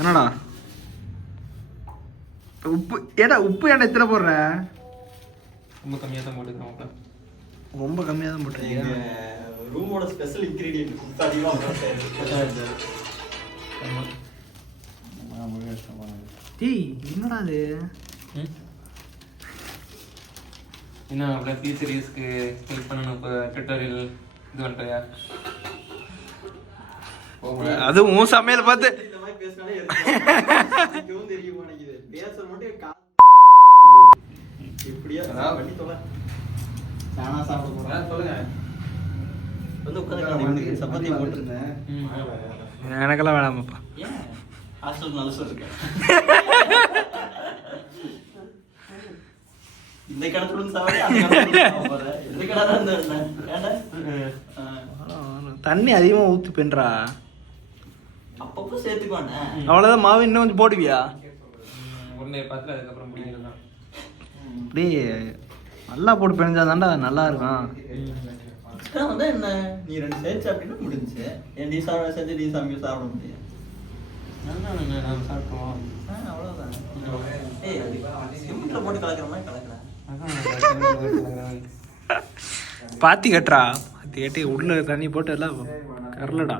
என்னடா உப்பு ஏடா உப்பு ஏன்டா இத்தனை போடுற? ரொம்ப கம்மியாக தான் போட்டுக்கிறோம். ரொம்ப கம்மியாக தான் போட்டுருக்கீங்க. ரூமோட ஸ்பெஷல் இன்கிரீடியன்ட் உப்பு அதிகமாக. டேய் என்னடா அது? இன்னும் அவ்வளோ ஃபியூச்சர் யூஸ்க்கு ஹெல்ப் பண்ணணும். இப்போ ட்விட்டரில் இது பண்ணுறியா? அதுவும் உன் சமையல் பார்த்து இந்த மாதிரி பேசினாலே தெரிய மாட்டேங்குது. பேசுற மட்டும் இப்படியா பண்ணி தொலை. நானா சாப்பிட போறேன். சொல்லுங்க. வந்து உட்காந்து சப்பாத்தி போட்டுருந்தேன். எனக்கெல்லாம் வேணாமாப்பா. ஏன் ஹாஸ்டல் நல்ல சார் இருக்கு. இந்த கடத்துடன் சாப்பிட அந்த கடத்துடன் போறேன். இந்த கடை தான் தண்ணி அதிகமாக ஊற்றி பென்றா. அப்பப்போ சேர்த்துக்குவானே. அவ்வளோதான். மாவு இன்னும் கொஞ்சம் போடுவியா? உடனே பார்த்து அதுக்கப்புறம் முடியலாம். அப்படியே நல்லா போட்டு பெஞ்சா தாண்டா நல்லா இருக்கும். வந்து என்ன நீ 2 சேர்த்து அப்படின்னா முடிஞ்சு. என் நீ சாப்பிட செஞ்சு நீ சாப்பிட முடியும். நம்ம சாப்பிடுவோம். அவ்வளோதான். ஏய் சிமெண்ட்ல போட்டு கலக்கிற மாதிரி கலக்கிறேன். பாத்தி கட்டுறா. பாத்தி கட்டி உள்ள தண்ணி போட்டு எல்லாம் கரலடா.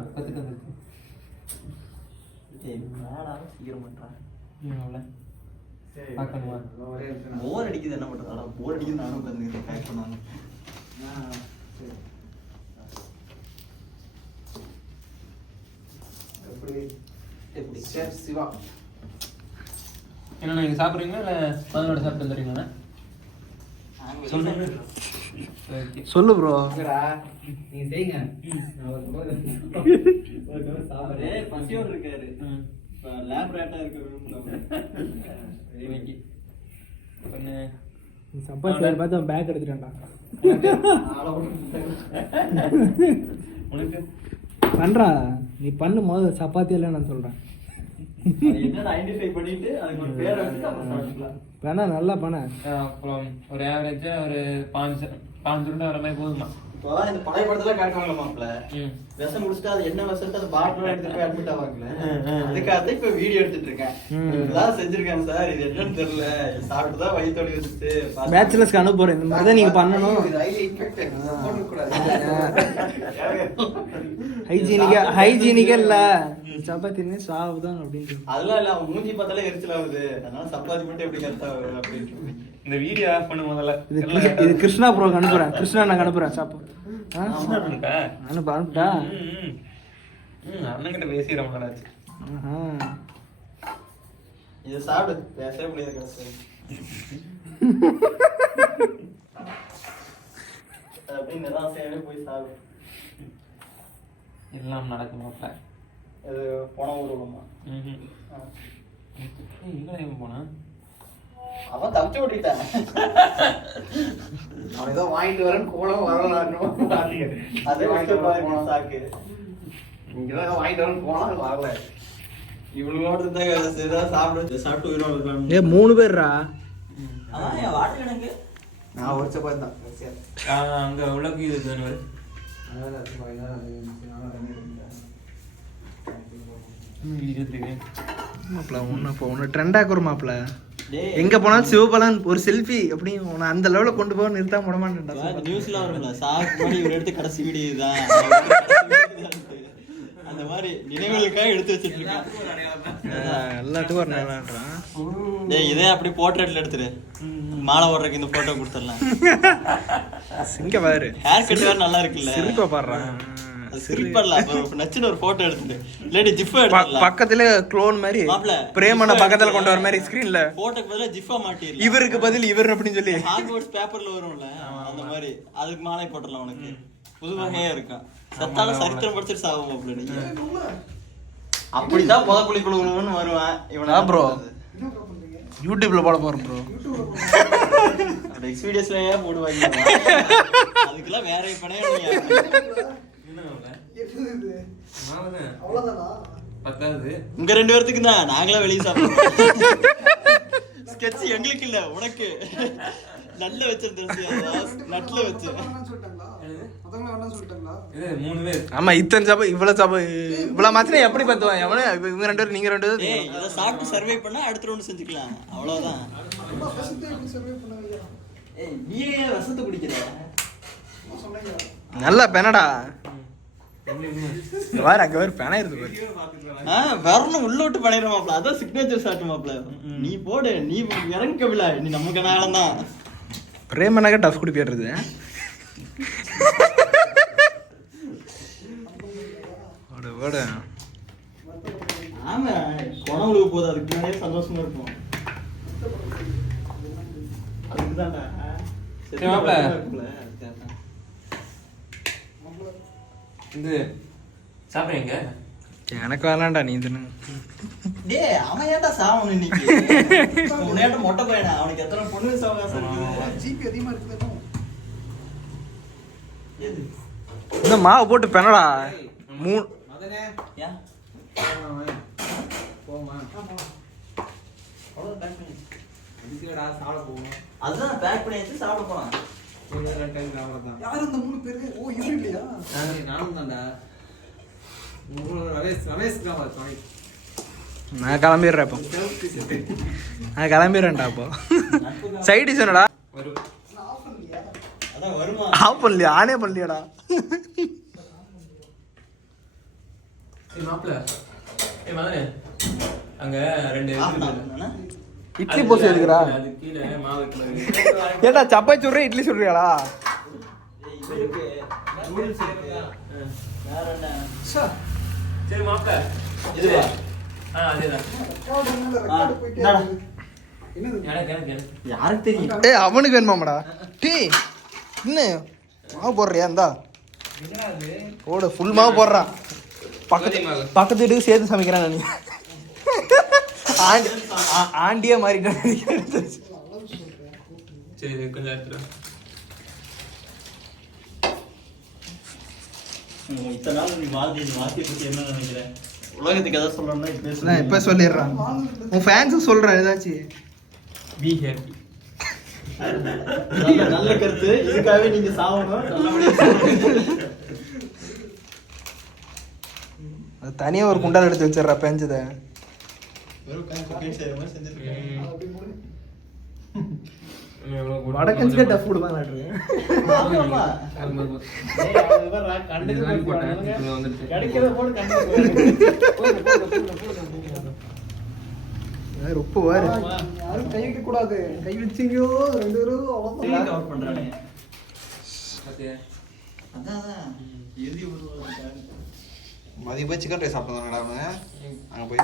சீக்கிரம் பண்றான். பார்க்கணுமா? போர் அடிக்குது என்ன பண்றதா? போர் அடிக்குது நானும் உட்காந்து பேக் பண்ணுவாங்க. சிவா என்ன நீங்க சாப்பிட்றீங்களா இல்லை பதினோட சாப்பிட்டு வந்துடுறீங்களா? சொல்லு ப்ரோ. நீங்க செய்யுங்க. பசியோடு இருக்காரு. லேப் ரேட்டா இருக்க சப்பாத்தி பார்த்து அவன் பேக் எடுத்துட்டான்டா. உனக்கு பண்றா நீ பண்ணு. முதல்ல சப்பாத்தி இல்லை நான் சொல்றேன். என்னன்னு ஐடென்டிஃபை பண்ணிட்டு அதுக்கு ஒரு பேர் வச்சுட்டு அப்புறம் சாப்பிட்டுக்கலாம். பண்ண நல்லா பண்ண. அப்புறம் ஒரு ஆவரேஜா ஒரு 5 உருண்டை வர மாதிரி போதுமா? இப்போ இந்த பழைய படத்துல காட்டுவாங்களா மாப்பிள்ள, விஷம் குடிச்சிட்டு அது என்ன விஷத்தை அந்த பாட்டில் எடுத்துட்டு போய் அட்மிட் ஆவாங்கல்ல, அதுக்காக இப்ப வீடியோ எடுத்துட்டு இருக்கேன். இதெல்லாம் செஞ்சிருக்காங்க சார், இது என்னன்னு தெரியல, சாப்பிட்டுதான் வயிற்றோடி வச்சுட்டு பேச்சுலர்ஸ்க்கு அனுப்ப போறேன். இந்த மாதிரி நீங்க பண்ணணும். ஹைஜீனிக்கா இல்ல சப்பாத்தி சாவுதான் அப்படின்னு. அதெல்லாம் இல்ல, அவன் மூஞ்சி பார்த்தாலே எரிச்சல் ஆகுது, அதனால சப்பாத்தி மட்டும் எப்படி கரெக்டா வரும் அப்படின்னு. இந்த வீடியோ ஆஃப் பண்ண முதல்ல. இது கிருஷ்ணா ப்ரோக்கு அனுப்புறேன். கிருஷ்ணா நான் அனுப்புறேன். சாப்பாடு அனுப்புட்டா அண்ணன் கிட்ட பேசி ரொம்ப நாளாச்சு. இதை சாப்பிடு, பேசவே முடியாது கடைசி அப்படின்னு நிராசையாவே போய் சாப்பிடு. எல்லாம் நடக்கும் மாப்பிள்ள. அது போன ஊருமா இங்கே போனா அவன் தப்பிச்சு ஓட்டிட்டான். அவன் ஏதோ வாங்கிட்டு வரேன்னு கோலம் வரலாம். அதே சாக்கு இங்கதான் வாங்கிட்டு வரேன்னு போனா வரல. இவனோட சாப்பிட்டு சாப்பிட்டு உயிரோடு 3 பேர்ரா. அதான் என் வாட்டர் எனக்கு நான் ஒரு சப்பாத்தி தான் அங்க உலக இது எங்க போனாலும் சிவபலன் ஒரு செல்ஃபி அப்படி அந்த லெவல கொண்டு போக நிறுத்தாம விட மாட்டேன்டா. நியூஸ்ல வரும்ல, சாக்கு மாதிரி இவர் எடுத்து கடைசி வீடியோ தான் அந்த மாதிரி நினைவுகளுக்காக எடுத்து வச்சிட்டு இருக்கான். எல்லாத்துக்கும் ஒரு நேரம்ன்றான். டேய் இதே அப்படி போர்ட்ரேட்ல எடுத்துரு, மாலை ஓடுறதுக்கு இந்த போட்டோ கொடுத்துடலாம். சிங்க பாரு, ஹேர் கட் வேற நல்லா இருக்குல்ல, சிரிப்பா பாடுறான். நச்சுன்னு ஒரு போட்டோ எடுத்துட்டு இல்லாட்டி ஜிஃபா எடுத்துடலாம். பக்கத்துல க்ளோன் மாதிரி பிரேமன பக்கத்துல கொண்டு வர மாதிரி ஸ்கிரீன்ல போட்டோக்கு பதிலா ஜிஃபா மாட்டிரலாம். இவருக்கு பதில் இவர் அப்படின்னு சொல்லி ஹார்ட்வேர்ட்ஸ் பேப்பர்ல வரும்ல அந்த மாதிரி, அதுக்கு மாலை போட்டுடலாம். உனக்கு புது வகையா இருக்கும். சத்தால சரித்திரம் படிச்சிட்டு சாவும் அப்படின்னு. அப்படிதான் புதக்குழி குழுன்னு வருவேன் இவனா ப்ரோ. யூடியூப்ல போட போறோம் ப்ரோ. நெக்ஸ்ட் வீடியோஸ்லயே போடுவாங்க. அதுக்கெல்லாம் வேற பண்ணே உங்க 2 பேர்த்துக்கு தான், நாங்களா வெளியே சாப்பிடுறோம். ஸ்கெட்ச் எங்களுக்கு இல்ல, உனக்கு நல்ல வச்சிருந்தேன், நட்ல வச்சு இது 3 பேர். ஆமா இத்தனை சாப்பாடு இவ்வளவு மாத்திரம் எப்படி பார்த்துவான் எவனே இவங்க 2 பேரும் நீங்க 2 பேரும் ஏய் இத சாப்பிட்டு சர்வே பண்ணா அடுத்த ரவுண்ட் செஞ்சுக்கலாம் அவ்வளவுதான். ஏய் நீ ஏன் ரசத்தை குடிக்கிற? நல்லா பெனடா வேற அங்க வேற பென இருக்கு வரணும் உள்ள விட்டு பண்ணிடுற மாப்ள. அதான் சிக்னேச்சர் ஷாட் மாப்ள. நீ போடு, நீ இறங்க கபில, நீ நம்ம கனாலம் தான். பிரேமனாக டஃப் குடி போயிடுறது. ஓடு ஓடு. ஆமா கொணவுளுக்கு போகுது, அதுக்கு முன்னாடியே சந்தோஷமா இருக்கும். அதுக்குதான்டா சரி மாப்ள. இது சாப்பிடுறீங்க? எனக்கு வேணாம்டா நீ தின்னு. டேய் அவன் ஏன்டா சாவணும் இன்னைக்கு? உன்னையாட்ட மொட்டை பையனா? அவனுக்கு எத்தனை பொண்ணு சாவகாசம் இருக்குது? ஜிபி அதிகமா இருக்குதோ? எது? இந்த மாவு போட்டு பெனடா 3 மதனே யா போமா அவ்வளவு பேக் பண்ணி இதுடா சாப்பிட போவோம். அதான் பேக் பண்ணி வச்சு சாப்பிட போலாம். யார் அந்த 3 பேரு? ஓ இவரு இல்லையா? நானும் தான்டா. ரமேஷ் தான் சாரி. நான் கிளம்பிடுறேன் இப்போ. நான் கிளம்பிடுறேன்டா இப்போ. சைடு சொன்னடா ஒரு அதான் வருமா? ஆஃப் பண்ணலையா? ஆனே பண்ணலையாடா? சரி மாப்ள. ஏய் மதனே, அங்க 2 இட்லி போஸ் எதுக்குறா? அது கீழ மாவு இருக்குல. ஏடா சப்பாத்தி சுடுற இட்லி சுடுறியாடா? இவருக்கு நூடுல்ஸ் இருக்கு. வேற என்ன? சரி மாப்ள. இதுவா? அதேதான். எனக்கு யாருக்கு தெரியும்? ஏய் அவனுக்கு வேணுமாடா? டீ இன்னும் மாவு போடுறியா? இந்தா போடு, ஃபுல் மாவு போடுறான். பக்கத்து வீட்டுக்கு சேர்த்து சமைக்கிறான். நீ ஆண்டியா மாறிட்டான். சரி கொஞ்சம் எடுத்துரு. இத்தனை நாள் நீ மாத்தி பத்தி என்ன நினைக்கிற? உலகத்துக்கு எதாவது சொல்லணும்னா நான் இப்ப சொல்லிடுறான். உன் ஃபேன்ஸும் சொல்றேன் ஏதாச்சும். Be happy. நல்ல கருத்து. இதுக்காகவே நீங்க சாவணும். நல்லபடியா சாவணும். அது தனியா ஒரு குண்டால் எடுத்து வச்சிடுறா பெஞ்சதை. வடக்கன்ஸ்க்கே டஃப் கொடுப்பாங்க. உப்பு வாரு. யாரும் கை வைக்க கூடாது. கை வச்சீங்கோ 2 பேரும் அவ்வளவுதான் கவர் பண்றானே. பாத்தியா? அதான் எழுதி விடுவாங்க. மதிய போய் சிக்கன் ரைஸ் சாப்பிடுவாங்கடா அவன். அங்க போய்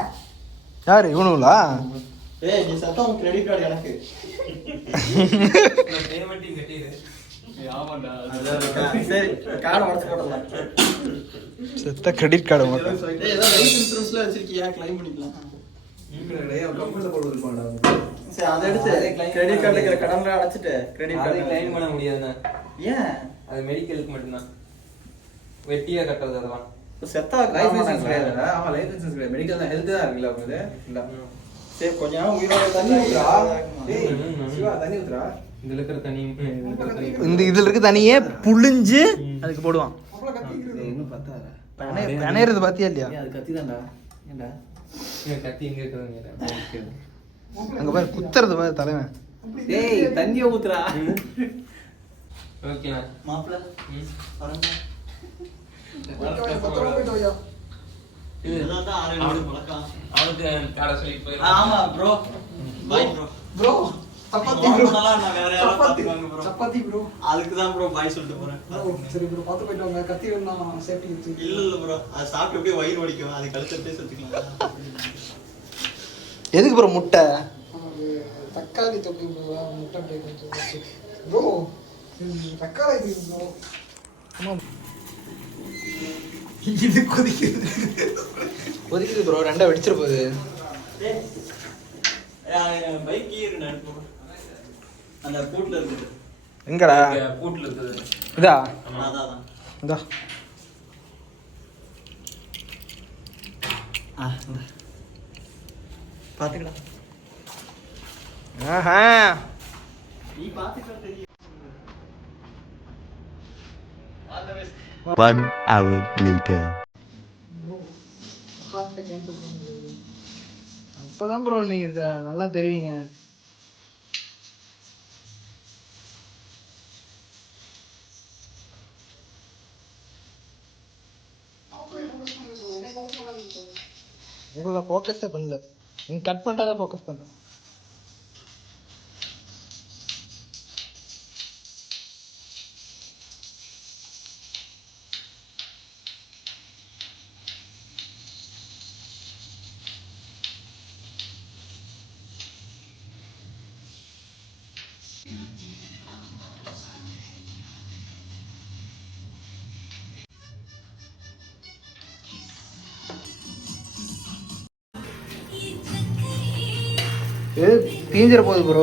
யாரு இவனுங்களா? ஏய் நீ சத்தம் கிரெடிட் கார்டு எனக்கு. நான் பேமெண்ட்டையும் கட்டிடு. ஆமாடா. சரி கார்டு உடைச்சு போடலாம். செத்த கிரெடிட் கார்டு மட்டும். ஏய் ஏதோ லைஃப் இன்சூரன்ஸ்ல வச்சிருக்கியா? கிளைம் பண்ணிக்கலாம். கம்பெனில போட்டு இருப்பான்டா. சரி அதை எடுத்து கிரெடிட் கார்டுல இருக்கிற கடன்ல அடைச்சிட்டு கிரெடிட் அதை கார்டு கிளைம் பண்ண முடியாதுண்ணா. ஏன்? அது மெடிக்கலுக்கு மட்டும்தான். வெட்டியா கட்டுறது அதெல்லாம். செத்தா லைஃப் இன்சூரன்ஸ் கிடையாதுடா. ஆமா லைஃப் இன்சூரன்ஸ் கிடையாது. மெடிக்கல் தான் ஹெல்த் தான் இருக்குல்ல உங்களுக்கு. இல்ல. சரி கொஞ்ச நேரம் உயிரோட தண்ணி தண்ணி ஊத்துறா. ஊத்துறா. டேய் சிவா தண்ணி ஊத்துறா. இதுல இருக்கிற தண்ணி இதுல இருக்க தனியே புளிஞ்சு அதுக்கு போடுவான். அப்புறம் கத்திக்கிறது. இன்னும் பத்தாதா? பிணையிறது பாத்தியா இல்லையா? அது கத்திதான்டா. ஏன்டா? கத்தி எங்க இருக்குதுங்க. அங்க பாரு குத்துறது பாரு தலைவன். டேய் தண்ணிய ஊத்துறா. ஓகேண்ணா. மாப்ள வரங்க. இது இதான் தான் 6 நிமிஷம் பழக்கம். அவனுக்கு யார சொல்லி போயிடலாம். ஆமா bro. Bye bro. Bro chapati bro. நான் வேற யாராவது பாத்துவாங்க ப்ரோ. சப்பாத்தி ப்ரோ. அதுக்கு தான் ப்ரோ பை சொல்லிட்டு போறேன். சரி ப்ரோ பாத்து போய்ட்டு வாங்க. கத்தி வேணா சேஃப்டி வச்சு. இல்ல ப்ரோ. அது சாப்பிட்டு அப்படியே வயிறு வலிக்கும். அது கழுத்தே செத்துக்கலாம். எதுக்கு ப்ரோ முட்டை? அது தக்காளி தொப்பி ப்ரோ. முட்டை அப்படியே கொஞ்சம் ப்ரோ. தக்காளி இது ப்ரோ. ஆமா இது கொதிக்குது. கொதிக்குது ப்ரோ. ரெண்டா வெடிச்சிர போகுது. ஏய் பைக் கீ இருக்கு நான் போ. அந்த கூட்ல இருக்குது. எங்கடா? கூட்டுல இருக்குது. இதா அதான். இதா. பாத்துக்கடா. ஆஹா நீ பாத்துக்கிட்ட தெரியும். 1 hour later. அப்பதான் ப்ரோ நீங்க நல்லா தெரியுங்க. உங்களை ஃபோக்கஸே பண்ணல, நீங்க கட் பண்ணிட்டாதான் ஃபோக்கஸ் பண்ணுறேன். தீஞ்சிட போகுது ப்ரோ.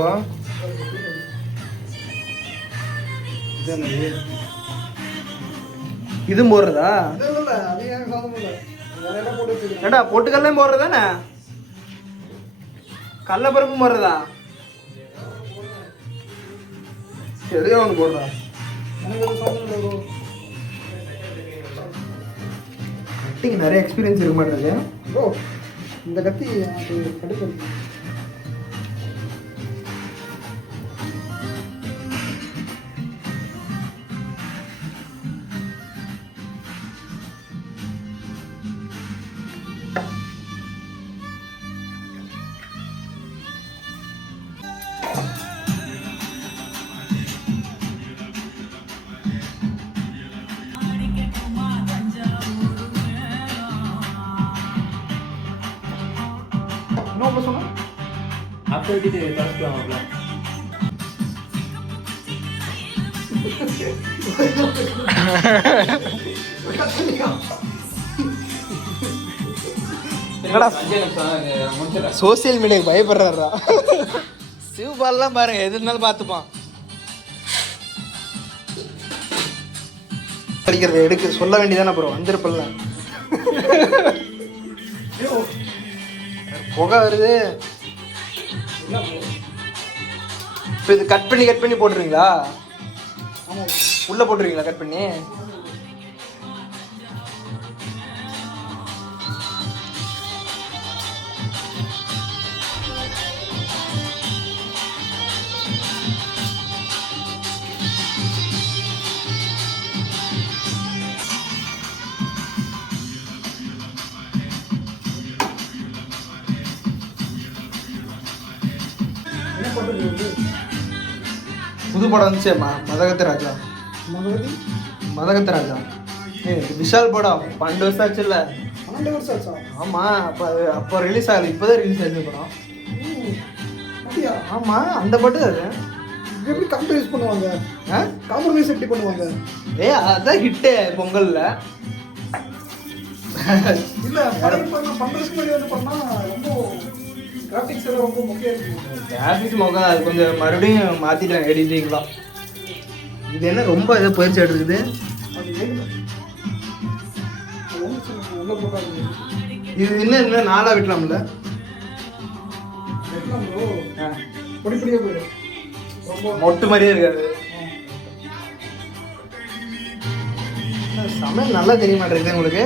இதுவும் போடுறதா? ஏடா பொட்டுக்கல்லையும் போடுறதானே? கடலப்பருப்பும் போடுறதா? எதையோ ஒன்று போடுறா. கட்டிங் நிறைய எக்ஸ்பீரியன்ஸ் இருக்க மாட்டேங்குது ப்ரோ. இந்த கத்தி எனக்கு கடுப்பு. என்ன சொன்னா அப்போ விட்டு தொடச்சுவாங்க. சோசியல் மீடியாவுக்கு பயப்படுறாரா? சிவபால்லாம் பாருங்க, எது இருந்தாலும் பார்த்துப்பான். படிக்கிறத எடுக்க சொல்ல வேண்டியதானே ப்ரோ, வந்திருப்பல்ல. புகை வருது. இப்போ இது கட் பண்ணி போட்டுருவீங்களா? உள்ள போட்டுருவீங்களா கட் பண்ணி? புது படம் வந்துச்சு, மதகத்த ராஜா. மதகத்த ராஜா விஷால் படம் 12 வருஷம் ஆச்சுல்ல? 12 வருஷம் ஆச்சா? ஆமா, அப்போ ரிலீஸ் ஆகுது. இப்போதான் ரிலீஸ் ஆகுது படம். ஆமா, அந்த படம் அது எப்படி காம்ப்ரமைஸ் பண்ணுவாங்க? காம்ப்ரமைஸ் எப்படி பண்ணுவாங்க? அதான் ஹிட்டு பொங்கல்ல. இல்ல 12 வருஷம் முன்னாடி வந்து பண்ணா ரொம்ப கிராஃபிக்ஸ் எல்லாம் ரொம்ப முக்கியம் இருக்கு. கிராஃபிக்ஸ் மொக்கம், அது கொஞ்சம் மறுபடியும் மாத்திட்டாங்க எடிட்டிங்லாம். இது என்ன ரொம்ப இதை பயிற்சி எடுக்குது. இது இன்னும் 4 விட்டலாம்ல? பொடிப்படியே போயிடும், மொட்டு மாதிரியே இருக்காது. சமையல் நல்லா தெரிய மாட்டேங்குது உங்களுக்கு.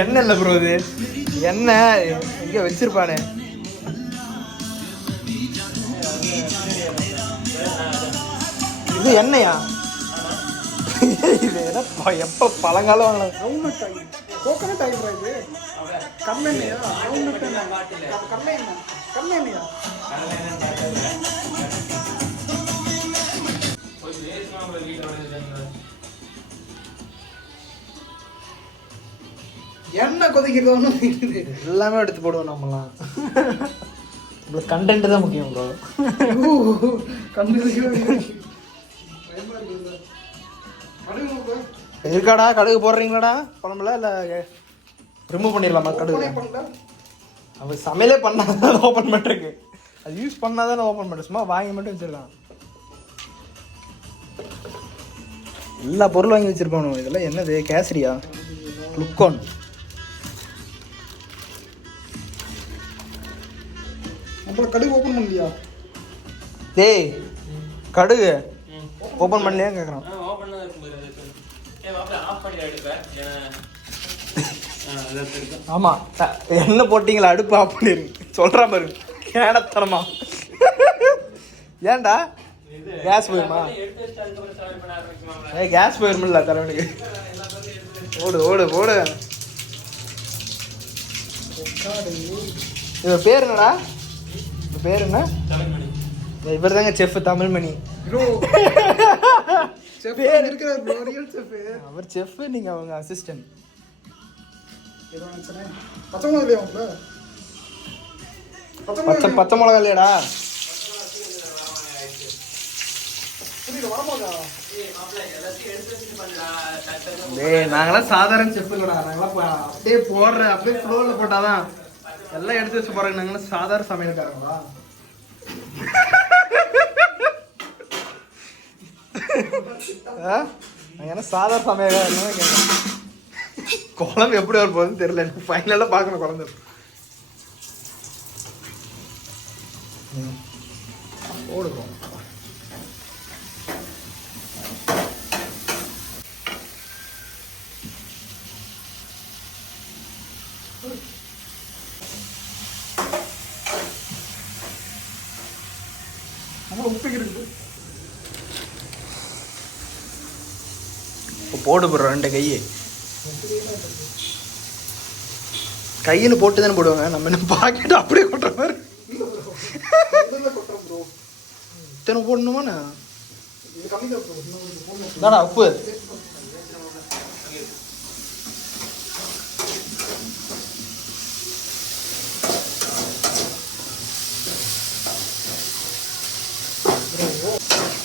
எண்ணெய் இல்லை ப்ரோ, இது எண்ணெய் எங்கே வச்சிருப்பானே. இது எண்ணெயா? இது என்ன எப்போ பழங்காலம் வாங்கலாம்? கோகனட் ஆயில் இது கம்மெண்ணெயா? கம்மெண்ணெயா? எண்ணெய் கொதிக்கிறது எல்லாமே எடுத்து போடுவோம் நம்மலாம். உங்களுக்கு கண்டென்ட் தான் முக்கியம் ப்ரோ. இருக்காடா கடுகு போடுறீங்களாடா குழம்புல? இல்லை ரிமூவ் பண்ணிடலாமா கடுகு? அவன் சமையலே பண்ணாதான் ஓப்பன் பண்ணுறதுக்கு, அது யூஸ் பண்ணாதானே ஓப்பன் பண்ணுற, சும்மா வாங்கி மட்டும் வச்சிருக்கான். எல்லா பொருளும் வாங்கி வச்சிருப்பானு. இதெல்லாம் என்னது? கேசரியா? லுக்கோன். நம்மள கடுகு ஓப்பன் பண்ணலையா? டேய் கடுகு ஓப்பன் பண்ணலையான்னு கேட்குறான். ஓப்பன் தான் இருக்கும் பாரு. ஏன் மாப்பிள்ள ஆஃப் பண்ணி எடுப்பேன். ஆமாம் என்ன போட்டிங்களா அடுப்பு ஆஃப் பண்ணிருங்க சொல்கிறா பாரு கேனத்தனமா. ஏன்டா கேஸ் போயிருமா? கேஸ் போயிருமில்ல தலைவனுக்கு. ஓடு ஓடு ஓடு. இவன் பேர் என்னடா? பேர் என்ன? இவர் தாங்க செஃப் தமிழ்மணி. பேர் இருக்கிறார் ப்ரோ, ரியல் செஃப். அவர் செஃப், நீங்க அவங்க அசிஸ்டன்ட். ஏதோ நினைச்சனே. பச்சை மிளகாய் இல்லையா உங்கள? பச்சை மிளகாய் இல்லையடா? புரியல, வரமாட்டா. டேய் நாங்களாம் சாதாரண செஃப் இல்லடா. நாங்களாம் அப்படியே போடுற அப்படியே ஃப்ளோர்ல போட்டாதான் எல்லாம் எடுத்து வச்சு போறாங்க. நாங்களாம் சாதாரண சமையல்காரங்களா? என்ன சாதாரண சமையல்காரங்க? குழம்பு எப்படி வர போகுதுன்னு தெரியல. எனக்கு ஃபைனலாக பார்க்கணும் குழம்பு. ஓடுறோம். நம்ம உப்பு இருக்குது. இப்போ போடு போடுறோம் ரெண்டு கையை. கையில் போட்டு தானே போடுவாங்க. நம்ம என்ன பாக்கெட் அப்படியே கொட்டுற மாதிரி இத்தனை போடணுமாண்ணா? தாடா உப்பு.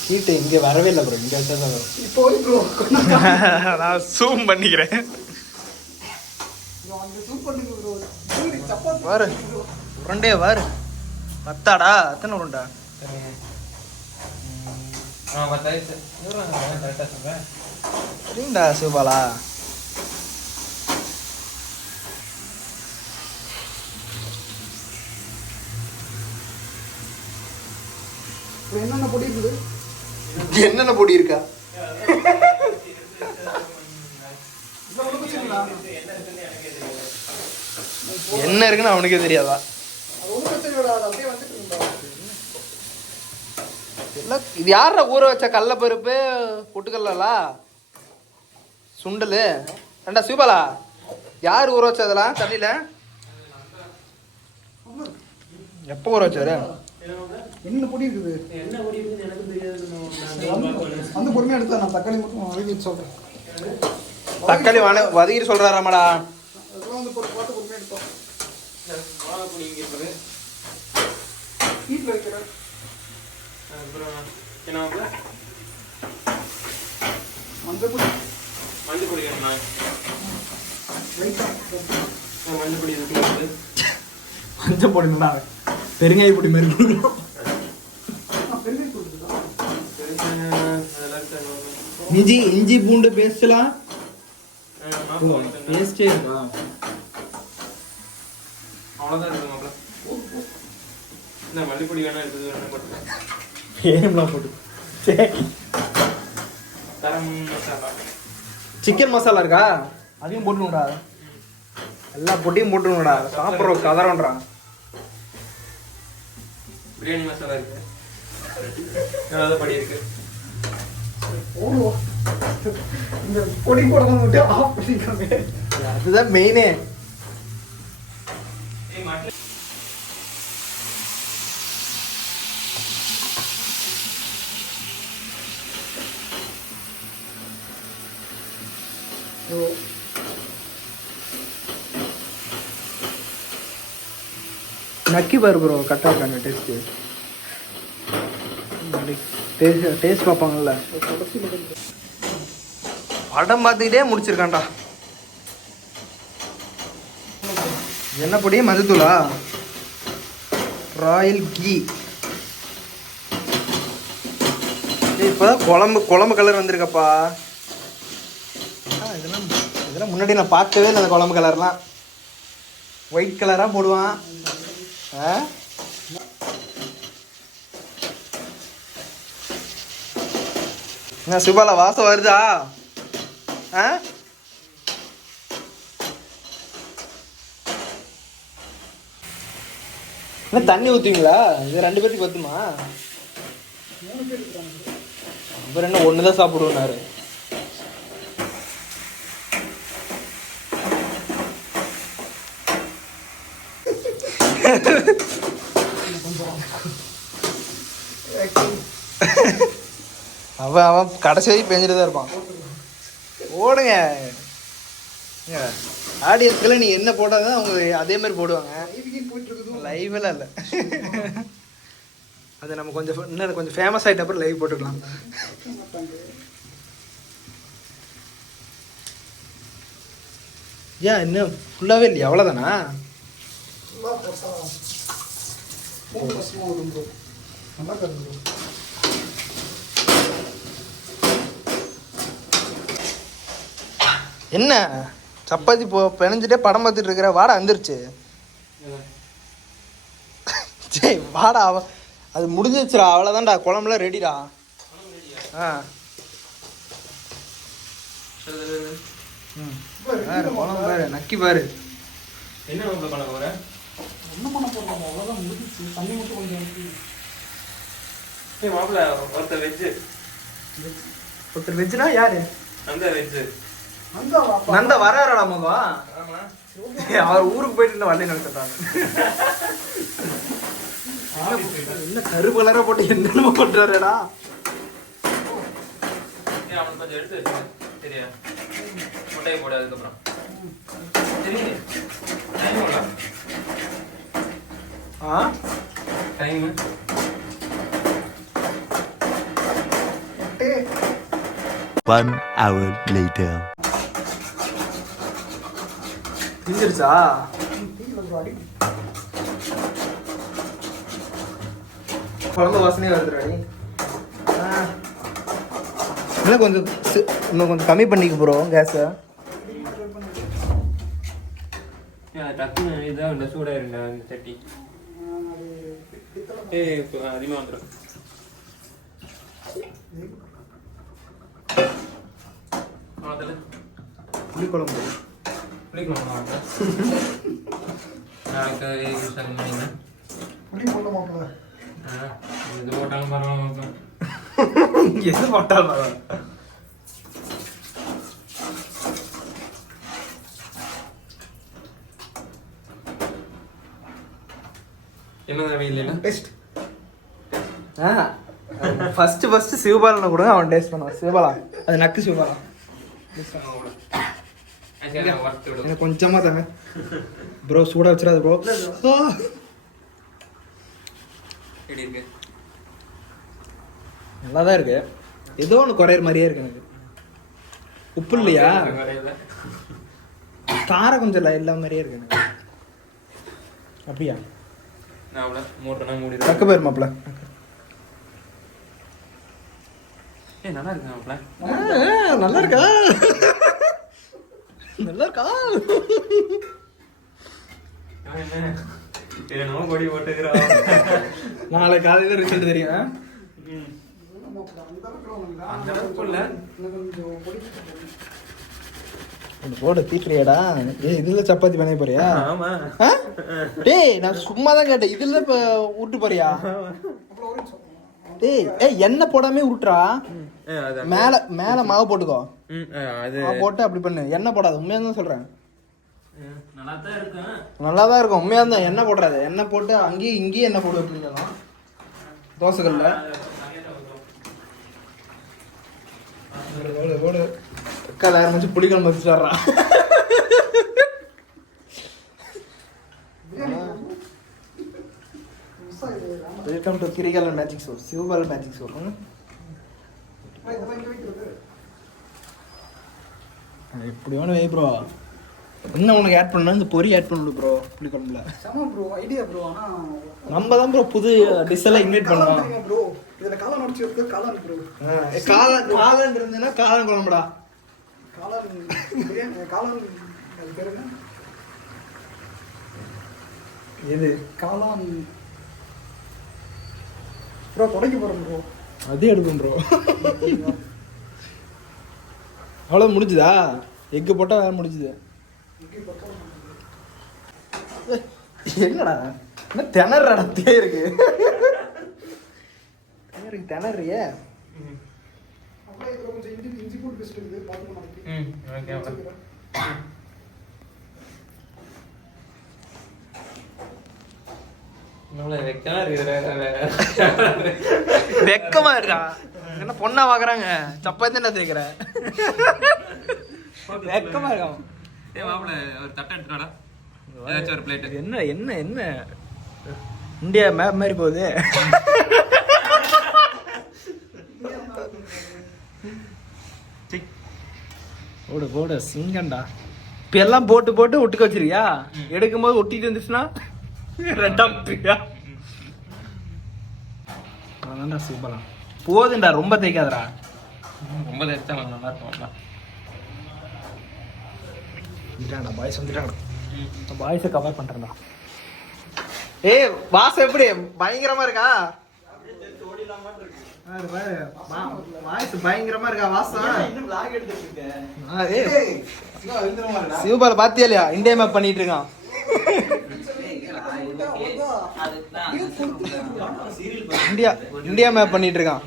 ஹீட்டு இங்கே வரவே இல்லை ப்ரோ. இங்கே வச்சா தான் வரும். இப்போ ப்ரோ நான் ஜூம் பண்ணிக்கிறேன். அந்த சூப் பண்ணுங்க ப்ரோ. சப்பாத்தி வாரு உருண்டே வாரு. பத்தாடா? எத்தனை உருண்டா? சரிங்கடா சிவபாலா. என்னென்ன பொடி இருக்குது? என்னென்ன பொடி இருக்கா? என்ன இருக்குன்னு அவனுக்கே தெரியாதா? இது யார ஊற வச்ச கடல பருப்பு பொட்டுக்கல்லா சுண்டலு? ரெண்டா சிவபாலா யார் ஊற வச்சதெல்லாம் தண்ணியில? எப்போ ஊற வச்சாரு? என்ன பொடி இருக்குது? என்ன பொடி இருக்குன்னு எனக்கு தெரியாது. அந்த பொறுமையா எடுத்தா நான் தக்காளி மட்டும் வதக்கி சொல்றேன். தக்காளி வதக்கிட்டு சொல்றாராமாடா. அதெல்லாம் வந்து பார்த்து பொறுமையா எடுத்தோம். பொடி இங்கே இருக்குது. வீட்டில் வைக்கிறேன். அப்புறம் என்ன மஞ்சள் பொடி. மஞ்சள் பொடி வேணுமா? லைட்டாக மஞ்சள் பொடி இருக்குது. மஞ்சள் பொடி நல்லா பெருங்காய பொடி மாதிரி கொடுக்கணும். பெருங்காய் கொடுக்குதா? இஞ்சி பூண்டு பேஸ்ட்லாம் பேஸ்டே இருக்கா? அவ்வளோதான் இருக்குது மாப்பிள்ள. இந்த மல்லிப்பொடி வேணா இருக்குது வேணா போட்டு ஏம்லாம் போட்டு கரம் மசாலா சிக்கன் மசாலா இருக்கா? அதையும் போட்டுணுடா. எல்லா பொட்டியும் போட்டுணுடா. சாப்பிட்ற கதறோன்றான். பிரியாணி மசாலா இருக்கு. ஏதாவது பொடி இருக்கு. போடுவோம். இந்த பொடி போட மட்டும் ஆஃப் பண்ணிக்கோங்க. அதுதான் மெயினே. நக்கி பாரு ப்ரோ. கரெக்டாக இருக்காங்க டேஸ்ட்டு. டேஸ்ட் பார்ப்பாங்கல்ல. படம் பார்த்துக்கிட்டே முடிச்சிருக்கான்டா. என்ன பொடி? மஞ்சத்தூளா? ராயல் கீ. இப்போதான் குழம்பு கலர் வந்திருக்கப்பா. இதெல்லாம் முன்னாடி நான் பார்க்கவே இல்லை. அந்த குழம்பு கலர்லாம் ஒயிட் கலராக போடுவான். என்ன சுபாலா வாசம் வருதா? ஆ என்ன தண்ணி ஊற்றுவீங்களா? இது 2 பேருக்கு பத்துமா? 3 பேர் இருக்காங்க. அப்புறம் என்ன ஒன்று தான் சாப்பிடுவேன்னாரு. அவன் கடைசி வரைக்கும் பெஞ்சிட்டு தான் இருப்பான். ஓடுங்க ஆடியன்ஸ்க்கெல்லாம் நீ என்ன போட்டாதான் அவங்க அதே மாதிரி போடுவாங்க. லைவ் எல்லாம் இல்லை. அது நம்ம கொஞ்சம் இன்னும் கொஞ்சம் ஃபேமஸ் ஆகிட்ட அப்புறம் லைவ் போட்டுக்கலாம். ஏன் இன்னும் ஃபுல்லாகவே இல்லையா? அவ்வளோதானா? என்ன சப்பாத்தி பிணைஞ்சிட்டே படம் பார்த்துட்டு இருக்கிற? வாடா வந்துருச்சு. சரி வாடா, அது முடிஞ்சிச்சுடா, அவ்வளோதான்டா, குழம்புலாம் ரெடிடா. ஆ பாரு குழம்பு பாரு, நக்கி பாரு. என்ன பண்ண போகிறேன்? ஒன்றும் பண்ண போகிறோம், அவ்வளோதான் முடிஞ்சிச்சு. தண்ணி மட்டும் கொஞ்சம் மாப்பிள்ள ஒருத்தர் வெஜ்ஜு. ஒருத்தர் வெஜ்ஜுனா யாரு? அந்த வெஜ்ஜு நந்தா வராரடா மகா. அவர் ஊருக்கு போயிட்டு இருந்த வரல நினைச்சிட்டாங்க. என்ன கருப்பு கலரா போட்டு என்னென்ன பண்றாருடா. அவனுக்கு கொஞ்சம் எடுத்து வச்சு சரியா முட்டையை போடு. அதுக்கப்புறம் சரி டைம் 1 hour later. திஞ்சிருச்சா? குழம்பு வாசனையே வருதுடாடி. இன்னும் கொஞ்சம் இன்னும் கொஞ்சம் கம்மி பண்ணிக்க போகிறோம் கேஸை. டக்குன்னு இதாக இந்த சூடாக இருண்டா இந்த சட்டி. இப்போ அதிகமாக வந்துடும். புளிக்குழம்பு நாளைக்கு யூஸ் ஆகுங்க. புளி போட்ட மாப்பிள்ள இது போட்டாலும் பரவாயில்ல. எது போட்டாலும் பரவாயில்ல. என்ன வெயில் டேஸ்ட் ஃபர்ஸ்ட் சிவபாலனை கொடுங்க, அவன் டேஸ்ட் பண்ணுவான். சிவபாலா அது நக்கு சிவபாலா. எனக்கு கொஞ்சமா தாங்க ப்ரோ, சூடாக வச்சிடாது ப்ரோ. எப்படி இருக்கு? நல்லா தான் இருக்கு. ஏதோ ஒன்று குறையிற மாதிரியே இருக்கு எனக்கு. உப்பு இல்லையா? காரம் கொஞ்சம் இல்லாம மாதிரியே இருக்கு எனக்கு. அப்படியா? தக்க பேர் மாப்பிள்ள. நல்லா இருக்கு மாப்பிள்ள. நல்லா இருக்கா? நல்லா இருக்கா? நாளை காலையில ரிசல்ட் தெரியும். போட தீட்டுறியாடா? இதுல சப்பாத்தி பண்ண போறியா? டேய் நான் சும்மா தான் கேட்டேன். இதுல இப்ப ஊட்டு போறியா? டேய் எண்ணெய் போடாம உருட்டுறா. மேல மேல மாவு போட்டுக்கோ. போட்டு அப்படி பண்ணு. எண்ணெய் போடாது. உண்மையா தான் சொல்றேன். நல்லா தான் இருக்கும். உண்மையா தான். எண்ணெய் போடுறாது. எண்ணெய் போட்டு அங்கேயும் இங்கேயும் எண்ணெய் போடு. அப்படிங்கலாம் தோசைகள்ல ஓடு ஆரம்பிச்சு புளிக்குழம்பு வச்சு வர்றான். Welcome to Kirikalan magic show. Sivabalan magic show. எப்படி வேணும் வை ப்ரோ. என்ன உனக்கு ஆட் பண்ணணும்? இந்த பொரி ஆட் பண்ணணும் ப்ரோ புளிக்குழம்புல. செம ப்ரோ ஐடியா ப்ரோ. ஆனா நம்ம தான் ப்ரோ புது டிஷ் எல்லாம் இன்வைட் பண்ணலாம் ப்ரோ. இதுல காளான் அடிச்சு இருக்கு. காளான் ப்ரோ. காளான் இருந்ததுன்னா காளான் குழம்புடா. காளான் பிரியாணி. காளான் அது பேரு என்ன? எது? காளான் ப்ரோ தொடங்கி போகிறோம் ப்ரோ. அதே எடுக்கும் ப்ரோ. அவ்வளோ முடிஞ்சுதா? எக்கு போட்டால் வேலை முடிஞ்சுது. என்னடா என்ன திணறடா தேருக்கு திணறியே. அப்படியே இதில் கொஞ்சம் இஞ்சி பூண்டு பேஸ்ட் இருக்குது, பார்த்து வெக்கமா இருக்கா? என்ன பொண்ணா பாக்குறாங்க? சப்பாத்தி என்ன தேய்க்கிற? வெக்கமா இருக்கா? ஒரு தட்டை எடுத்துடா, ஏதாச்சும் ஒரு பிளேட். என்ன என்ன என்ன இந்தியா மேப் மாதிரி போகுது. போடு போடு சிங்கண்டா. இப்ப எல்லாம் போட்டு போட்டு ஒட்டுக்க வச்சிருக்கியா? எடுக்கும் போது ஒட்டிட்டு இருந்துச்சுன்னா ரெண்டாம் சூப்பரா போதுண்டா. ரொம்ப தேய்க்காதடா. ரொம்ப தேய்ச்சா நல்லா இருக்கும். பாய்ஸ் வந்துட்டாங்கடா. பாய்ஸை கவர் பண்றேன்டா. ஏய் வாசம் எப்படி பயங்கரமா இருக்கா? வாய்ஸ் பயங்கரமா இருக்கா வாசம்? சிவபால பாத்தியா இல்லையா? இந்தியா மேப் பண்ணிட்டு இருக்கான். இந்தியா இந்தியா மேப் பண்ணிட்டு இருக்கான்.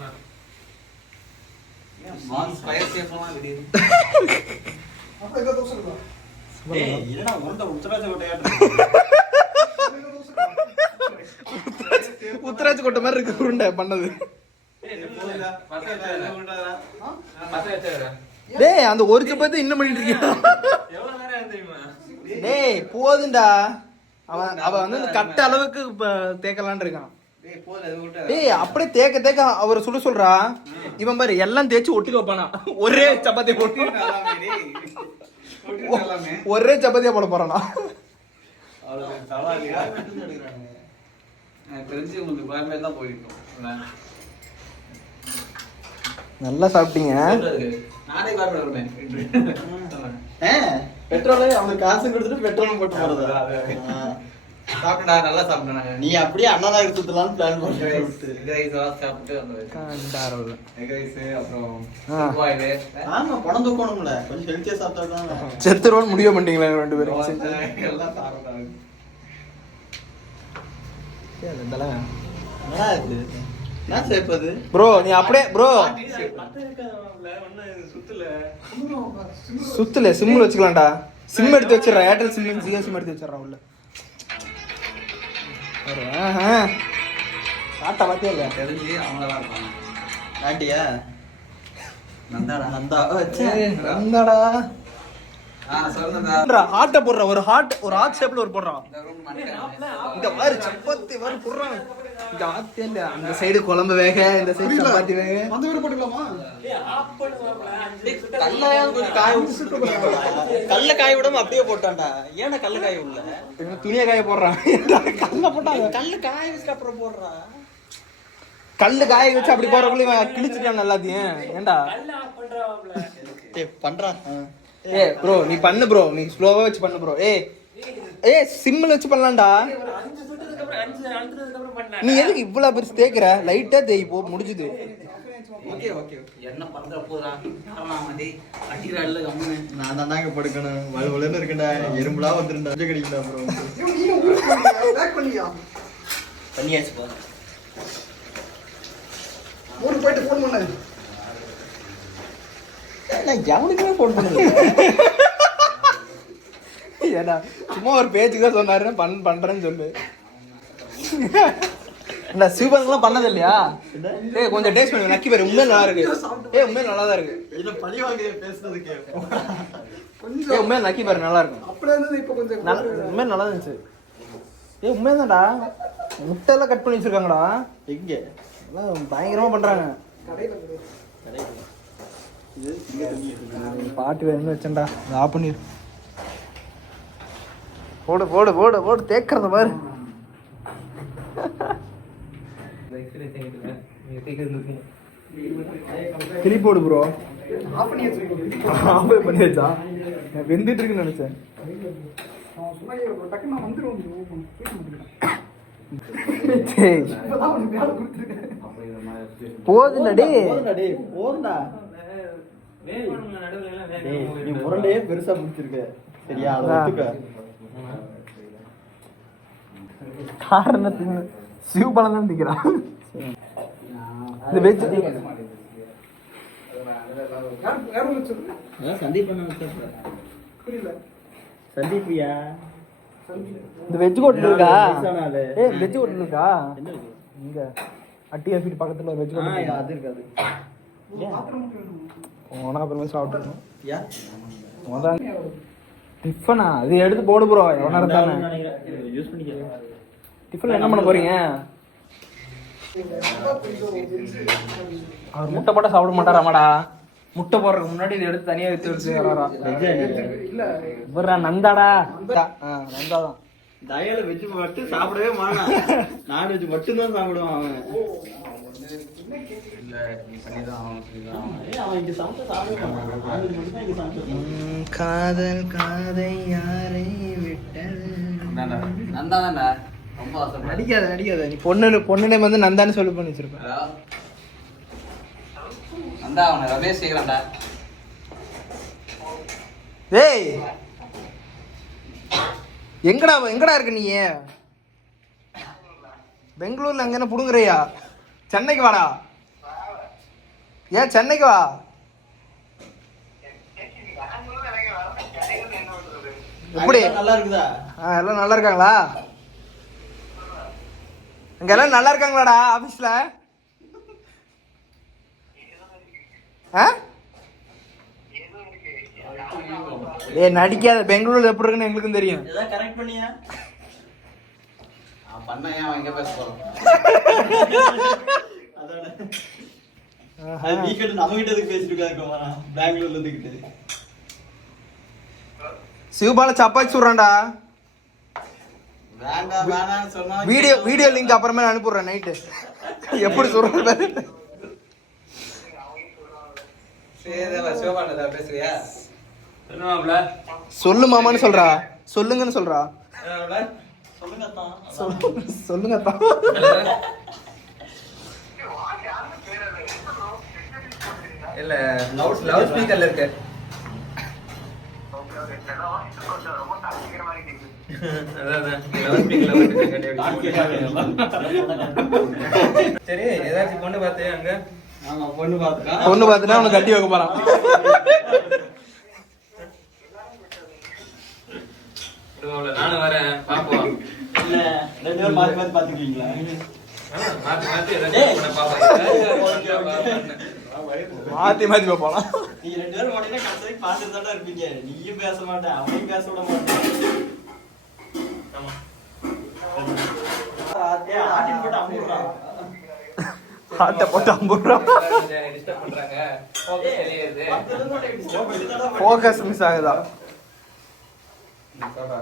உத்தராஜ் கொட்ட மாதிரி இருக்கு உருண்டை பண்ணது. டேய் அந்த ஒரு சப்பாத்தி இன்னும் பண்ணிட்டு இருக்கியா? டேய் போதுண்டா. அவன் வந்து கட்ட அளவுக்கு தேக்கலான்னு இருக்கான். டேய் அப்படியே தேக்க தேக்க அவர் சுட சொல்றா. இவன் பாரு எல்லாம் தேய்ச்சி ஒட்டுக்க வைப்பானா? ஒரே சப்பாத்தி போட்டு ஒரே சப்பாத்தியா போட போறானா? நல்லா சாப்பிட்டீங்க. பெட்ரோல் அவனுக்கு காசு கொடுத்துட்டு பெட்ரோல் போட்டு போறதா? சாப்பிட்டா நல்லா சாப்பிட்டேன். நீ அப்படியே அண்ணா நகர் சுத்தலாம்னு பிளான் சாப்பிட்டு ஆமா பணம் தூக்கணும்ல, கொஞ்சம் ஹெல்த்தியா சாப்பிட்டா செத்துருவான்னு முடிவு பண்ணிட்டீங்களா ரெண்டு பேரும்? ப்ரோ நீ அப்படியே ப்ரோ சுத்துல சிம்ல வச்சுக்கலாம்டா. சிம் எடுத்து வச்சிடறேன். ஏர்டெல் சிம் ஜியோ சிம் எடுத்து வச்சிடறேன் உள்ள. காட்டா பாத்தியா இல்ல? தெரிஞ்சு அவங்களா இருப்பாங்க. காட்டியா நந்தாடா நந்தா நந்தாடா. சொல்லுடா ஹார்ட்ட போடுற ஒரு ஹார்ட் ஷேப்ல ஒரு போடுறான். இந்த மாதிரி சப்பாத்தி மாதிரி போடுறான். இந்த ஆத்தே இல்ல அந்த சைடு குழம்பு வேக, இந்த சைடு சப்பாத்தி வேக. அந்த வீடு போட்டுக்கலாமா? கல்ல காய விடாம அப்படியே போட்டான்டா. ஏன்னா கல்ல காய விடல, துணியா காய போடுறான். கல்ல போட்டாங்க. கல்லு காய வச்சுட்டு அப்புறம் போடுறா. கல்லு காய வச்சு அப்படி போறக்குள்ள கிழிச்சிட்டான் எல்லாத்தையும். ஏண்டா பண்றான்? ஏ ப்ரோ நீ பண்ணு ப்ரோ, நீ ஸ்லோவா வச்சு பண்ணு ப்ரோ. ஏ சிம்ல வச்சு பண்ணலாம்டா. நீ எதுக்கு இவ்வளவு பெருசு தேய்க்கிற? லைட்டா தேய் போ, முடிஞ்சுது. ஓகே ஓகே என்ன பண்ற போறா? ஆமாடி அடிறால கம்மு நான் தான்ங்க படுக்கணும். வலவலன்னு இருக்கடா, எறும்புலா வந்துருண்டா. கொஞ்சம் கடிக்கல ப்ரோ. பேக் பண்ணியா? பண்ணியாச்சு பா. ஊருக்கு போயிட்டு ஃபோன் பண்ணு. நான் ஜவுனுக்குமே ஃபோன் பண்ணுங்க. ஏடா சும்மா ஒரு பேஜுக்கு தான் சொன்னாரு. பண்றேன்னு சொல்லு. என்ன சிவபங்கெல்லாம் பண்ணது இல்லையா? ஏய் கொஞ்சம் டேஸ்ட் பண்ணி நக்கி பாரு. உண்மையில நல்லா இருக்கு. ஏய் உண்மையில நல்லா தான் இருக்கு. இல்ல பழி வாங்கி பேசுறதுக்கு கொஞ்சம் ஏய் உண்மையில நக்கி பாரு, நல்லா இருக்கும். அப்படியே இருந்தது இப்போ கொஞ்சம் உண்மையில நல்லா இருந்துச்சு. ஏய் உண்மையாதான்டா. முட்டை எல்லாம் கட் பண்ணி வச்சிருக்காங்கடா. எங்க எல்லாம் பயங்கரமா பண்றாங்க. கடையில் பாட்டு வேணும்னு வச்சேன்டா. ஆஃப் பண்ணிரு. போடு போடு போடு போடு தேக்கிறத பாரு. கிளி போடு ப்ரோ. ஆஃப் பண்ணி வச்சிருக்கேன். ஆஃப் பண்ணியாச்சா? நான் வெந்துட்டு இருக்குன்னு நினைச்சேன். சும்மா டக்குன்னு நான் வந்துடுவோம். சரி இப்பதான் அவனுக்கு வேலை கொடுத்துருக்கேன். போதுடா டேய். போதுடா. வேக பண்ணுங்க, நடுவுல எல்லாம் வேக டேய், பண்ணுங்க. நீ உருண்டையே பெருசா முடிச்சிருக்க. சரியா? அதை ஒத்துக்க. காரணத்துக்கு சிவபலம் தான் திக்கிறான். இந்த வெஜ் சந்தீப் பண்ண சந்தீப்யா இந்த வெஜ் ஹோட்டல் இருக்கா? வயசான ஆளு. ஏய் வெஜ் ஹோட்டல் இருக்கா? என்ன இருக்கு? இங்க அட்டி ஆஃபீட் பக்கத்துல ஒரு வெஜ் ஹோட்டல். அது இருக்காது. போனா அப்புறமா சாப்பிட்டுருக்கோம். யா டிஃபனா அது எடுத்து போடு ப்ரோ. எவனா இருந்தானே யூஸ் பண்ணிக்க. டிஃபன் என்ன பண்ண போறீங்க? அவர் முட்டை போட்டா சாப்பிட மாட்டாராமாடா. முட்டை போடுறதுக்கு முன்னாடி இதை எடுத்து தனியா எடுத்து வச்சு வராரா. இவரா நந்தாடா. நந்தா தான். தயல வெஜ் மட்டும் சாப்பிடவே மாட்டான். நான்வெஜ் மட்டும் தான் சாப்பிடுவான் அவன். அவன் இங்க சாப்பிட்டு சாப்பிடவே மாட்டான். நான்வெஜ் மட்டும் தான் இங்க சாப்பிடுவான். காதல் காதை யாரை விட்டது? நந்தாதான்டா ரொம்ப ஆசை. நடிக்காத நீ பொண்ணு வந்து நந்தான்னு சொல்லி பண்ணி வச்சிருப்பேன். நந்தா அவனை ரமேஷ் கேக்குறான்டா. ஏய் எங்கடா இருக்க நீ? பெங்களூர்ல அங்க என்ன புடுங்குறியா? சென்னைக்கு வாடா. ஏன் சென்னைக்கு வா. எப்படி நல்லா இருக்குதா? எல்லாம் நல்லா இருக்காங்களா? இங்க எல்லாம் நல்லா இருக்காங்களாடா ஆபீஸ்ல? ஏ நடிக்காத. பெங்களூர்ல எப்படி இருக்குன்னு எங்களுக்கும் தெரியும். ஏதாவது கரெக்ட் பண்ணியா? பண்ண ஏன் அவன் எங்க பேச போறோம்? அதோட அது வீக்கெண்ட் நம்ம கிட்ட எதுக்கு பேசிட்டு இருக்காரு? பெங்களூர்ல இருந்துகிட்டு சிவபால சப்பாத்தி சுடுறான்டா. வேண்டாம் வேணாம்னு சொன்னா வீடியோ லிங்க் அப்புறமே அனுப்பிடுறேன் நைட்டு. எப்படி சொல்றது? சரி சிவபாண்டா பேசுறியா? சொல்லுவாப்ல. சொல்லு மாமான்னு சொல்றா. சொல்லுங்கன்னு சொல்றா. சொல்லுங்க தான். சொல்லுங்க தான். இல்ல லவுட் ஸ்பீக்கர்ல இருக்கு. சரி ஏதாச்சும் பொண்ணு பார்த்து அங்க. ஆமா பொண்ணு பாத்துக்கா. பொண்ணு பார்த்துட்டா அவனை கட்டி வைக்க போறான். நானும் வரேன் பாப்போம். இல்ல 2 பேரும் மாத்தி மாத்தி பாத்துக்கீங்களா? மாத்தி மாத்தி ஏதாச்சும் பாப்போம். மாத்தி மாத்தி பார்ப்பான். நீங்க 2 பேரும் மாட்டினா கடைசி பாத்துட்டு தான் இருப்பீங்க. நீயும் பேச மாட்டேன், அவனையும் பேச விட மாட்டேன். ஆமா. ஆட்டின் போட்டு அமுறான். ஆட்டை போட்டு அம்புறான். டிஸ்டர்ப் பண்றாங்க. ஃபோக்கஸ் தெரியுது. ஃபோக்கஸ் மிஸ் ஆகுதா? சொல்றா.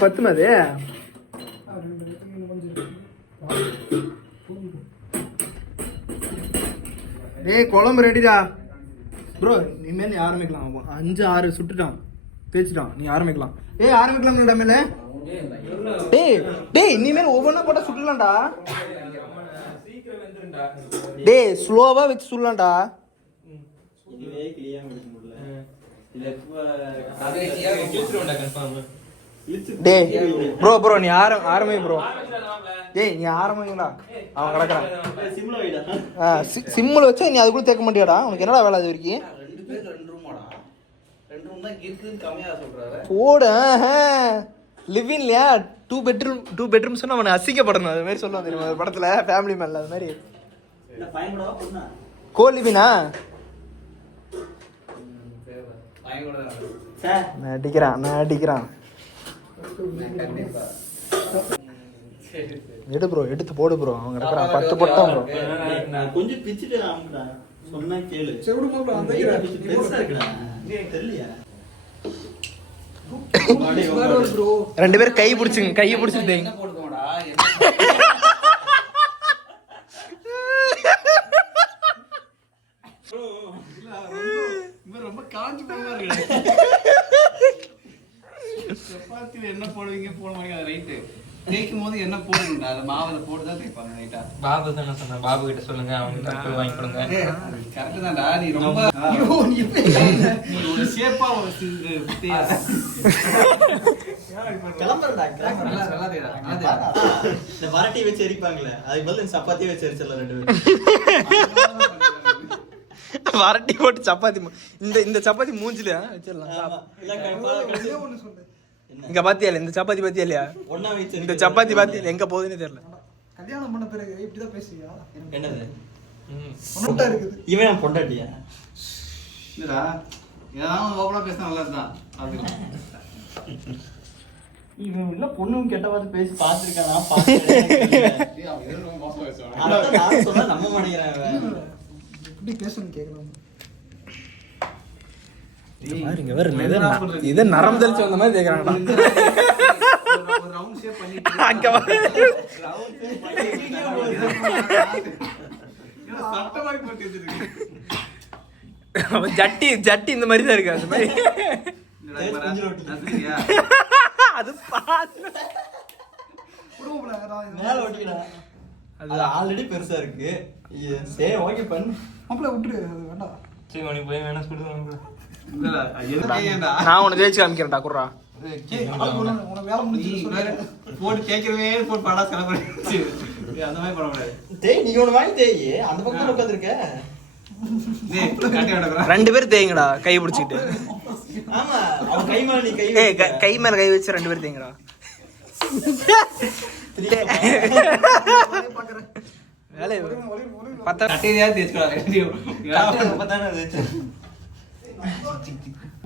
பத்துமாது. டேய் குழம்பு ரெடிடா ப்ரோ. இனிமேல் நீ ஆரம்பிக்கலாம். 5-6 சுட்டுட்டான் தேய்ச்சிட்டான். நீ ஆரம்பிக்கலாம். ஆரம்பிக்கலாம் மேல. டேய் இனிமேல் ஒவ்வொன்றா போட்டா சுட்டுலாம்டா. சீக்கிரம் வெந்துருண்டா. டேய் ஸ்லோவா வச்சு சுடலாம்டா. இதுவே கிளியா முடிக்க முடியல. இல்ல அது கிழிச்சிருவோம்டா கன்ஃபார்ம். டேய் ப்ரோ நீ ஆரம்பி ப்ரோ. டேய் நீ ஆரம்பிங்களா? அவன் கிடக்குறான். சிம்ல வைடா. சிம்மில் வச்சா நீ அதுக்குள்ள தேக்க மாட்டியாடா? உனக்கு என்னடா வேலை அது வரைக்கும்? 2 பேர் 2 ரூமாடா. 2 ரூம் தான் இருக்குன்னு கம்மியா சொல்றாரு. போடு. லிவின்லையா 2 பெட்ரூம் சொன்னா அவனை அசிங்கப்படணும். அது மாதிரி சொல்லுவாங்க தெரியுமா ஒரு படத்துல ஃபேமிலி மேன்ல அது மாதிரி. இல்ல பயங்கடவா பொண்ணா? கோலிவினா வாங்கி கூட சார் நடிக்கிறான். கண்டிப்பா. எடு ப்ரோ எடுத்து போடு ப்ரோ. அவன் கிடக்குறான் 10 பட்டம் ப்ரோ. நான் கொஞ்சம் பிச்சிட்டு ஆம்டா. சொன்னா கேளு. செவிடு மாப்ள அந்த பெருசா இருக்குடா. நீ தெரியலையா? ப்ரோ 2 பேரும் கை பிடிச்சிங்க. என்ன போடுவோம்டா? ரொம்ப காஞ்சி போமா இருக்கு. சப்பாத்தில என்ன போடுவீங்க போடுவாங்க அது ரைட்டு. தேய்க்கும் போது என்ன போடுங்க அது மாவுல போட்டு தான் தேய்ப்பாங்க ரைட்டா. பாபு தானே சொன்னேன், பாபு கிட்ட சொல்லுங்க, அவங்க கட்டு வாங்கி கொடுங்க. கரெக்ட் தான்டா, நீ ரொம்ப நீ ஒரு ஷேப்பா ஒரு கிளம்புறடா நல்லா நல்லா தேடா. இந்த வரட்டி வச்சு எரிப்பாங்களே அதுக்கு பதில் சப்பாத்தி வச்சு எரிச்சிடலாம் 2 பேரும். வரட்டி போட்டு சப்பாத்தி இந்த சப்பாத்தி மூஞ்சில வச்சிடலாம். ஒண்ணு சொல்லு. இங்க பாத்தியா இல்ல இந்த சப்பாத்தி பாத்தியா இல்லையா? ஒண்ணா வச்சு இந்த சப்பாத்தி பாத்தியா எங்க போகுதுன்னு தெரியல. கல்யாணம் பண்ண பிறகு இப்படிதான் பேசுவியா? என்னது பொண்ணா இருக்குது. இவன் என் பொண்டாட்டியா? இல்லடா, ஏதாவது ஓப்பனா பேசினா நல்லா இருந்தா அது. இவன் இல்ல பொண்ணும் கெட்ட வார்த்தை பேசி பாத்துருக்கான். நான் பாத்துருக்கேன். அவன் எதுவும் ரொம்ப மோசமா பேசுவான். அதான் நான் சொன்னா நம்ப மாட்டேங்கிறேன் இவன். எப்படி பேசணும்னு கேட்கலாம். இது நரம் தெளிச்சு வந்த மாதிரி கேக்குறாங்கடா. ஒரு ரவுண்ட் ஷேப் பண்ணிட்டு அங்க வா. சட்ட மாதிரி போட்டு வச்சிருக்கு. அவன் ஜட்டி இந்த மாதிரி தான் இருக்கு. அந்த மாதிரி அது பாத்து மேல ஒட்டிக்கடா. அது ஆல்ரெடி பெருசா இருக்கு. சரி ஓகே பண்ணு. மாப்பிள்ள விட்டுரு, அது வேண்டாம். சரி உனக்கு போய் வேணா சொல்லுங்க. இல்லடா, எதுக்கு ஏன்டா? நான் உனக்கு தேய்ச்சி காமிக்கிறேன்டா குர்ரா. உனக்கு வேலை நீ முடிஞ்சு வேற போட்டு தேய்க்கிறவே போட்டு படா செலவு அந்த மாதிரி பண்ண முடியாது. டேய் நீ ஒண்ணு வாங்கி தேய். அந்த பக்கம் உட்கார்ந்திருக்க. டேய் கட்டி விடக்குறா. 2 பேரும் தேய்ங்கடா கை பிடிச்சிட்டு. ஆமா அவன் கை மேல நீ கை ஏய் கை மேல கை வச்சு 2 பேரும் தேய்ங்கடா. வேலை பத்த கட்டியா தேய்ச்சுடா ரெண்டையும். அப்பதானே அது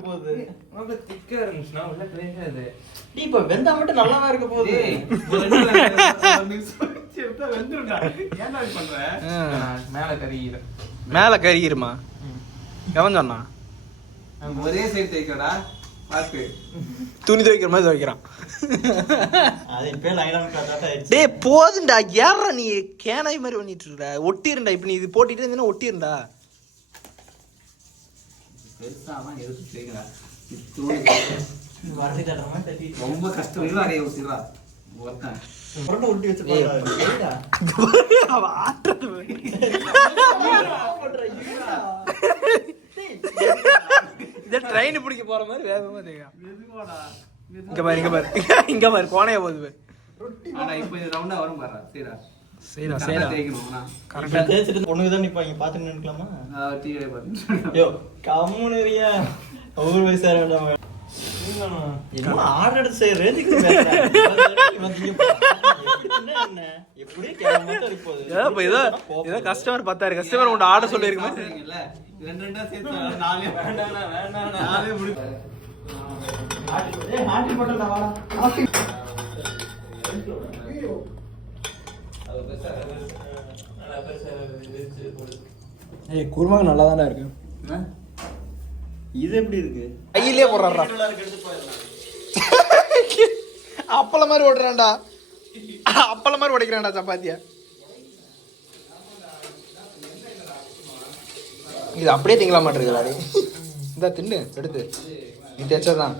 போகுது. ரொம்ப திக்கா இருந்துச்சுன்னா உள்ள தெரியாது. நீ இப்ப வெந்தா மட்டும் நல்லாவா இருக்க போகுது. டேய் ஒரு மிக்ஸ் எடுத்தா வெந்துருடா. ஏன்டா இப்படி பண்ற? மேல கறிக்கிறேன். மேல கறியிருமா? எவன் சொன்னா? ஒரே சைடு தேய்க்கடா. பாத்து. துணி துவைக்கிற மாதிரி துவைக்கிறான். அது இப்ப லைனா பார்த்தா ஆயிடுச்சு. டேய் போதுண்டா, ஏறா நீ கேனாய் மாதிரி பண்ணிட்டு இருக்க. ஒட்டிருண்டா, இப்ப நீ இது போட்டுட்டு இருந்தீனா ஒட்டிருண்டா. பெருசாலாம் எதுக்கு தேய்க்கடா? வரட்டி தட்டற மாதிரி தட்டி ரொம்ப கஷ்டம் இல்ல. அடைய ஊத்திடா. ஒருத்தன் புரண்ட உருட்டி வச்சு பாருடா. சரிடா. அவ ஆட்றது. இந்த ட்ரெயின் பிடிக்க போற மாதிரி வேகமா தேய்க்கிறான். மெதுவாடா. இங்க பாரு இங்க பாரு கோணைய போகுது. ஆனா இப்போ இது ரவுண்டா வரும் பாரு. சரிடா. சரிடா கரெக்டா தேய்க்கணும். ஆனா கரெக்ட்டா தேய்ச்சிட்டு பொண்ணுங்க தான் நிப்பாங்க. பாத்து நின்னுக்கலாமா? டீ கடை பாத்து. யோ கம்முனரியா. ஊர் வயசா வேண்டாம். என்ன ஆர்டர் எடுத்து செய்ய ரேஞ்சுக்கு எப்படியே கேமரா இருக்கு போகுது. ஏதோ கஸ்டமர் 10,000 கஸ்டமர் உங்க ஆர்டர் சொல்லிருக்குமே. சாப்பிடுறீங்கல்ல, இது ரெண்டு ரெண்டா சேர்த்து நாலே வேண்டாம் நாலே முடிச்சு. ஹாட்டி போட்டா வாடா. ஏய் குருமா நல்லா தானே இருக்கு. இது எப்படி இருக்கு? கையிலே போடுறான்டா. அப்பள மாதிரி ஓடுறான்டா. அப்பள மாதிரி உடைக்கிறான்டா சப்பாத்தியா. இது அப்படியே திங்கலாம் மாட்டிருக்கா. இந்த தின்னு எடுத்து நீ தேய்ச்சதான்.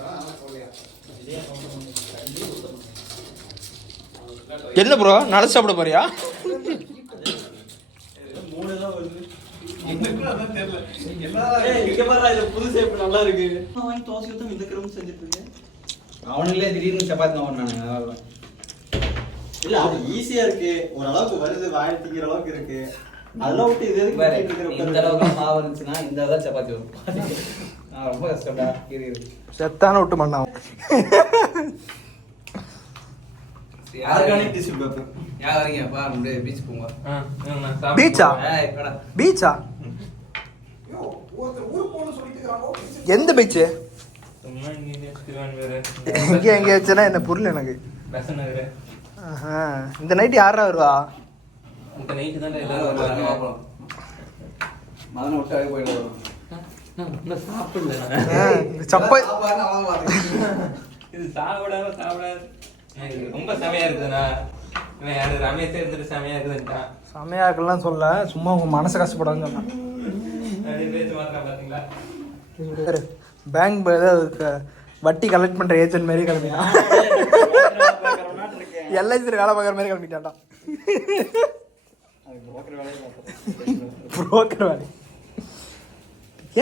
என்ன ப்ரோ நடந்து சாப்பிட போறியா? நல்லா இருக்கு. வாங்கி தோசை ஊத்த இந்த கிரௌண்ட் செஞ்சுட்டு இருக்கேன். அவனுங்களே திடீர்னு சப்பாத்தி தான் பண்ணானுங்க. இல்ல அது ஈஸியா இருக்கு. ஓரளவுக்கு வருது, வாய் திங்கிற அளவுக்கு இருக்கு. அதெல்லாம் விட்டு இது எதுக்கு இந்த அளவுக்கு மாவு இருந்துச்சுன்னா இந்த அளவுக்கு சப்பாத்தி வரும். நான் ரொம்ப கஷ்டம்டா. செத்தான விட்டு பண்ணான். Organic tissue paper. யார் வரீங்க? பா அப்படியே பீச் போங்க. பீச்சா? பீச்சா? ஒருத்தர் ஊருக்கு போகணும்னு சொல்லிட்டு இருக்காங்க. எந்த பீச்சு? எங்க வச்சுனா என்ன புரியல எனக்கு. இந்த நைட் யாரா வருவா? இந்த நைட்டு தான் மதனை விட்டாவே போயிடுவோம். இது சாப்பிடாத ரொம்ப செமையா இருக்குதுண்ணா. இவன் யாரு ரமேஷே இருந்துட்டு செமையா இருக்குதுன்ட்டான். சமையாக்கெல்லாம் சொல்ல, சும்மா உங்க மனசை கஷ்டப்படாதுன்னு சொன்னான். பேச்சு மாத்திரம் பாத்தீங்களா? பேங்க் ஏதாவது வட்டி கலெக்ட் பண்ற ஏஜென்ட் மாதிரி கிளம்பினா. எல்ஐசியில் வேலை பார்க்குற மாதிரி கிளம்பிட்டான்டா. அது broker வேலையை பார்த்துறேன். புரோக்கர் வேலை.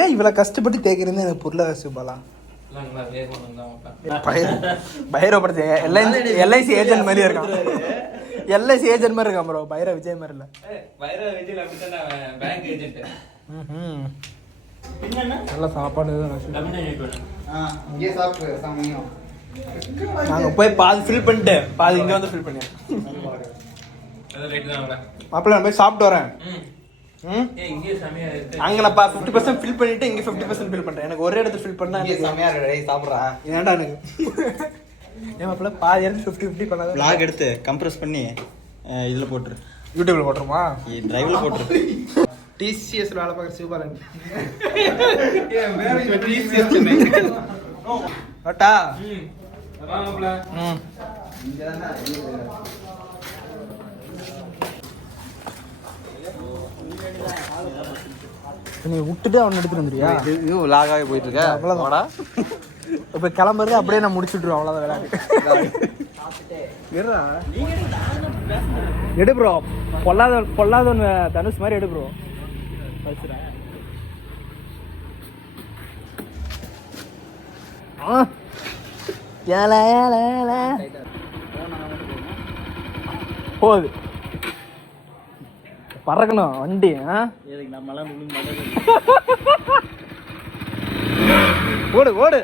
ஏன் இவ்வளோ கஷ்டப்பட்டு தேய்க்கிறது எனக்கு புரியல சுபாலா. பைரவ படத்தை எல்ஐசி ஏஜென்ட் மாதிரி இருக்கான். எல்ஐசி ஏஜென்ட் மாதிரி இருக்கான் ப்ரோ. பைரவ விஜய் மாதிரி இல்லை. நல்ல சாப்பாடு இங்கே சாப்பிட்டு சமயம் நாங்கள் போய் பாதி ஃபில் பண்ணிட்டு பாதி இங்கே வந்து ஃபில் பண்ணேன். மாப்பிள்ள நான் போய் சாப்பிட்டு வரேன். அங்கே நான் 50% ஃபில் பண்ணிட்டு இங்கே 50% ஃபில் பண்ணுறேன். எனக்கு ஒரே இடத்துல ஃபில் பண்ணா எனக்கு செமையா இருக்கு. சாப்பிட்றா ஏன்டா எனக்கு ஏன் மாப்பிள்ள பாதி இடத்துல 50-50 பண்ணாத. vlog எடுத்து கம்ப்ரஸ் பண்ணி இதுல போட்டுரு. யூடியூப்ல போட்டுருமா? டிரைவ்ல போட்டுரு. டிசிஎஸ் வேலை பார்க்குற சிவபாலன் ஓட்டா. நீ விட்டுட்டு அவன் எடுத்துட்டு வந்துறியா? இது vlog-ஆவே போயிட்டு இருக்க. அவ்வளோதான்டா. இப்போ கிளம்புறது அப்படியே நான் முடிச்சுட்ருவோம். அவ்வளோதான் விளையாடு. எடு ப்ரோ. பொல்லாத தனுஷ் மாதிரி எடு ப்ரோ. போகுது பறக்கணும் வண்டி. ஓடு ஓடு.